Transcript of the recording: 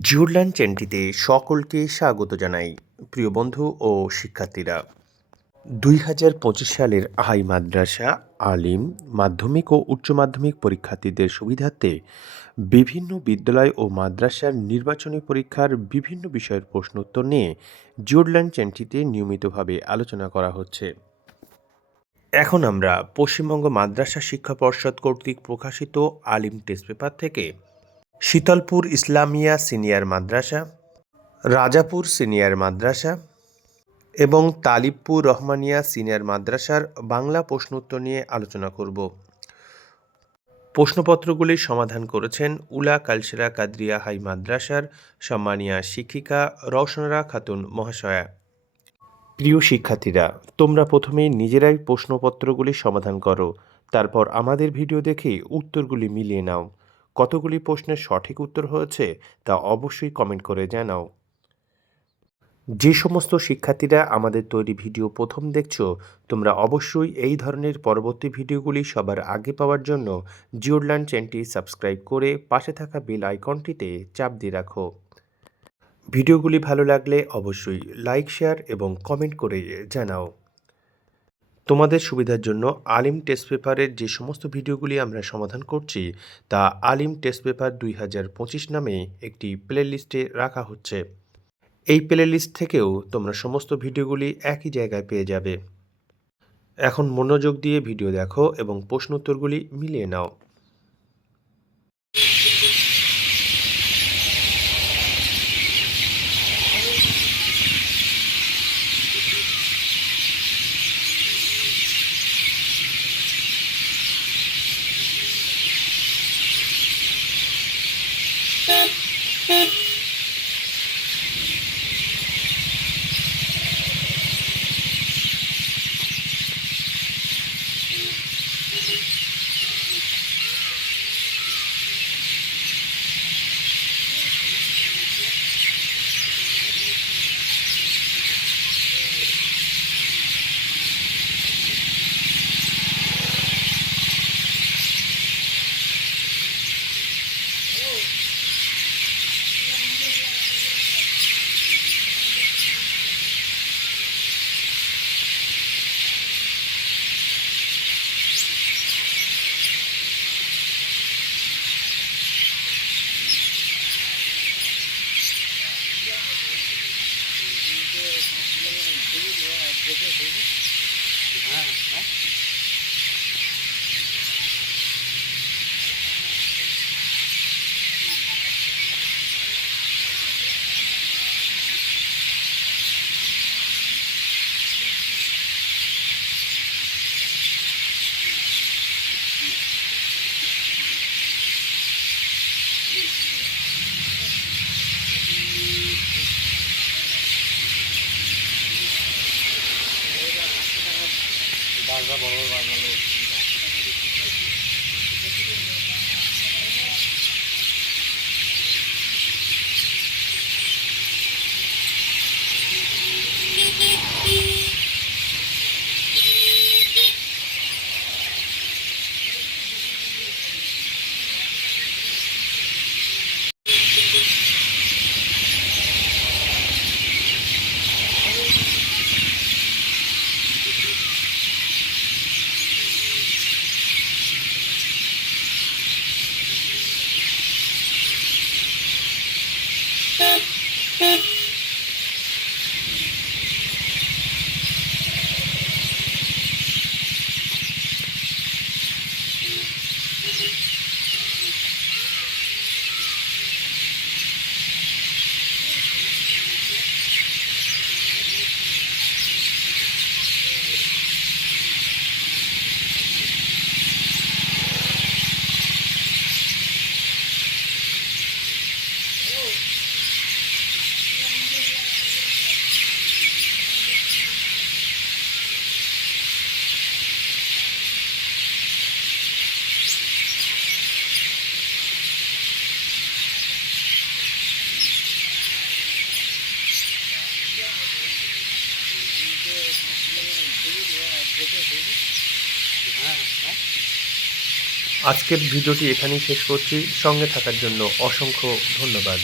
জিওরল্যান্ড চ্যানেলটিতে সকলকে স্বাগত জানাই, প্রিয় বন্ধু ও শিক্ষার্থীরা। দুই হাজার পঁচিশ সালের হাই মাদ্রাসা, আলিম, মাধ্যমিক ও উচ্চ মাধ্যমিক পরীক্ষার্থীদের সুবিধার্থে বিভিন্ন বিদ্যালয় ও মাদ্রাসার নির্বাচনী পরীক্ষার বিভিন্ন বিষয়ের প্রশ্ন উত্তর নিয়ে জিওরল্যান্ড চ্যানেলটিতে নিয়মিতভাবে আলোচনা করা হচ্ছে। এখন আমরা পশ্চিমবঙ্গ মাদ্রাসা শিক্ষা পর্ষদ কর্তৃক প্রকাশিত আলিম টেস্ট পেপার থেকে শীতলপুর ইসলামিয়া সিনিয়র মাদ্রাসা, রাজাপুর সিনিয়র মাদ্রাসা এবং তালিবপুর রহমানিয়া সিনিয়র মাদ্রাসার বাংলা প্রশ্নোত্তর নিয়ে আলোচনা করব। প্রশ্নপত্রগুলির সমাধান করেছেন উলা কালসেরা কাদরিয়া হাই মাদ্রাসার সম্মানিয়া শিক্ষিকা রওশনরা খাতুন মহাশয়া। প্রিয় শিক্ষার্থীরা, তোমরা প্রথমে নিজেরাই প্রশ্নপত্রগুলি সমাধান করো, তারপর আমাদের ভিডিও দেখে উত্তরগুলি মিলিয়ে নাও। কতগুলি প্রশ্নের সঠিক উত্তর হয়েছে তা অবশ্যই কমেন্ট করে জানাও। যে সমস্ত শিক্ষার্থীরা আমাদের তৈরি ভিডিও প্রথম দেখছ, তোমরা অবশ্যই এই ধরনের পরবর্তী ভিডিওগুলি সবার আগে পাওয়ার জন্য জিওরল্যান্ড চ্যানেলটি সাবস্ক্রাইব করে পাশে থাকা বেল আইকনটিতে চাপ দিয়ে রাখো। ভিডিওগুলি ভালো লাগলে অবশ্যই লাইক শেয়ার এবং কমেন্ট করে জানাও। তোমাদের সুবিধার জন্য আলিম টেস্ট পেপারের যে সমস্ত ভিডিওগুলি আমরা সমাধান করছি, তা আলিম টেস্ট পেপার দুই হাজার পঁচিশ নামে একটি প্লে লিস্টে রাখা হচ্ছে। এই প্লে লিস্ট থেকেও তোমরা সমস্ত ভিডিওগুলি একই জায়গায় পেয়ে যাবে। এখন মনোযোগ দিয়ে ভিডিও দেখো এবং প্রশ্ন উত্তরগুলি মিলিয়ে নাও। বাজনা বড় বাজনা আজকের ভিডিওটি এখানেই শেষ করছি। সঙ্গে থাকার জন্য অসংখ্য ধন্যবাদ।